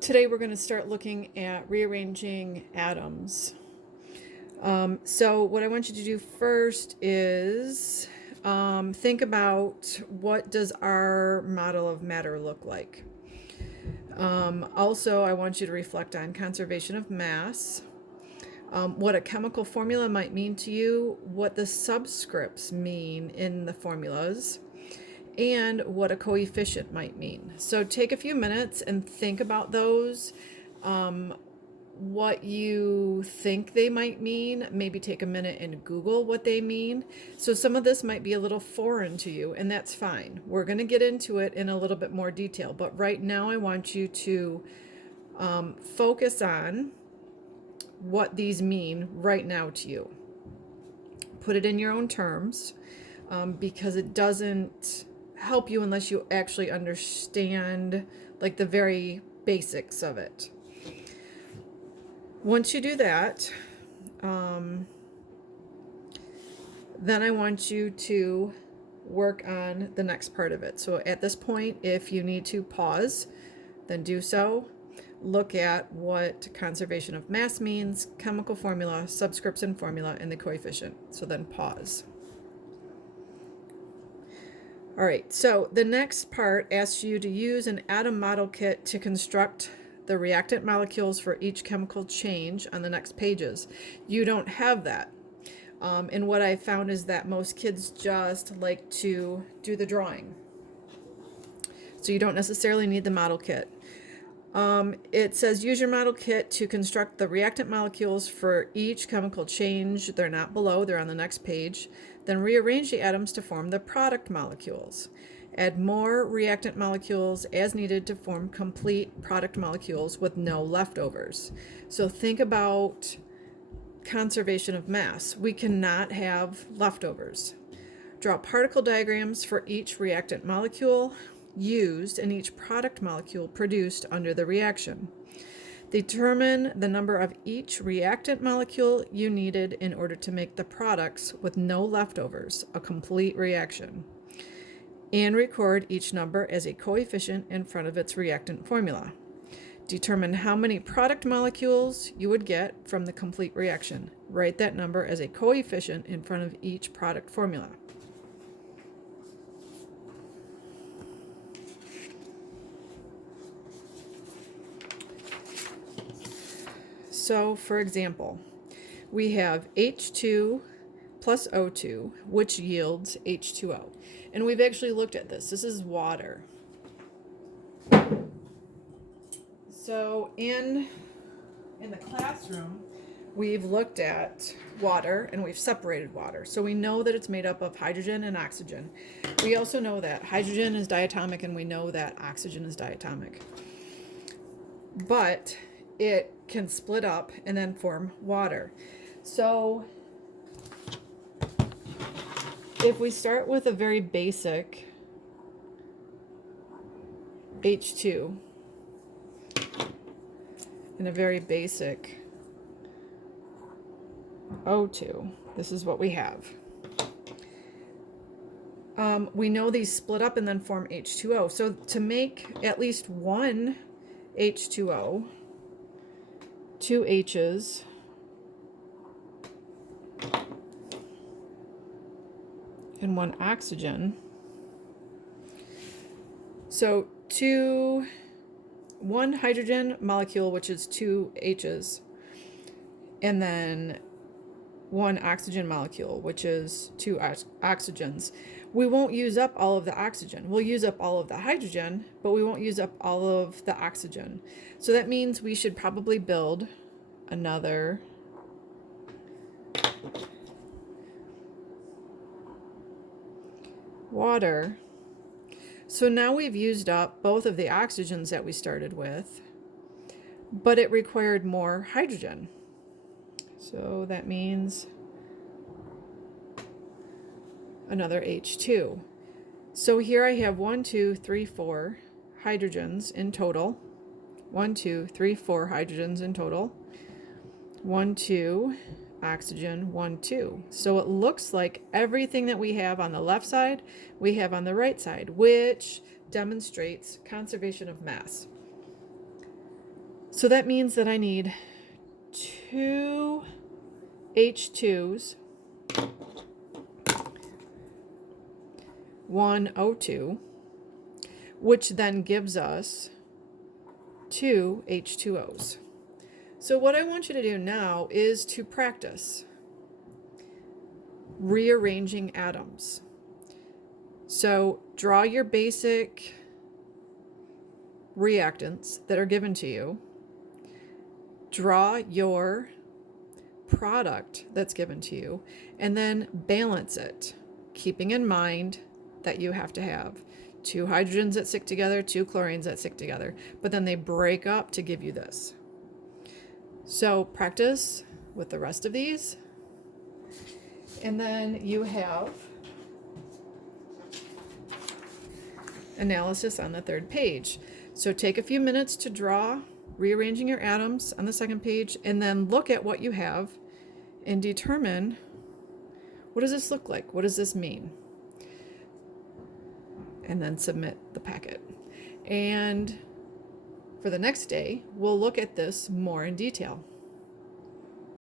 Today we're going to start looking at rearranging atoms. So what I want you to do first is think about, what does our model of matter look like? Also, I want you to reflect on conservation of mass, what a chemical formula might mean to you, what the subscripts mean in the formulas, and what a coefficient might mean. So take a few minutes and think about those, what you think they might mean. Maybe take a minute and Google what they mean. So some of this might be a little foreign to you, and that's fine. We're going to get into it in a little bit more detail, but right now I want you to focus on what these mean right now to you. Put it in your own terms, because it doesn't help you unless you actually understand like the very basics of it. Once you do that, then I want you to work on the next part of it. So at this point, if you need to pause, then do so. Look at what conservation of mass means, chemical formula, subscripts and formula, and the coefficient. So then pause. All right, so the next part asks you to use an atom model kit to construct the reactant molecules for each chemical change on the next pages. You don't have that. And what I found is that most kids just like to do the drawing. So you don't necessarily need the model kit. It says use your model kit to construct the reactant molecules for each chemical change. They're not below, they're on the next page. Then rearrange the atoms to form the product molecules. Add more reactant molecules as needed to form complete product molecules with no leftovers. So think about conservation of mass. We cannot have leftovers. Draw particle diagrams for each reactant molecule used and each product molecule produced under the reaction. Determine the number of each reactant molecule you needed in order to make the products with no leftovers, a complete reaction. And record each number as a coefficient in front of its reactant formula. Determine how many product molecules you would get from the complete reaction. Write that number as a coefficient in front of each product formula. So, for example, we have H2 plus O2, which yields H2O. And we've actually looked at this. This is water. So in the classroom, we've looked at water and we've separated water. So we know that it's made up of hydrogen and oxygen. We also know that hydrogen is diatomic and we know that oxygen is diatomic. But it can split up and then form water. So if we start with a very basic H2 and a very basic O2, this is what we have. We know these split up and then form H2O. So to make at least one H2O, two H's, and one oxygen. So one hydrogen molecule, which is two H's, and then one oxygen molecule, which is two oxygens. We won't use up all of the oxygen. We'll use up all of the hydrogen, but we won't use up all of the oxygen. So that means we should probably build another water. So now we've used up both of the oxygens that we started with, but it required more hydrogen. So that means another H2. So here I have 1, 2, 3, 4 hydrogens in total. 1, 2, 3, 4 hydrogens in total. 1, 2, oxygen, 1, 2. So it looks like everything that we have on the left side, we have on the right side, which demonstrates conservation of mass. So that means that I need 2 H2s, 1 O2, which then gives us 2 H2Os. So what I want you to do now is to practice rearranging atoms. So draw your basic reactants that are given to you. Draw your product that's given to you, and then balance it, keeping in mind that you have to have 2 hydrogens that stick together, 2 chlorines that stick together, but then they break up to give you this. So practice with the rest of these, and then you have analysis on the 3rd page. So take a few minutes to draw rearranging your atoms on the 2nd page, and then look at what you have and determine, what does this look like? What does this mean? And then submit the packet. And for the next day, we'll look at this more in detail.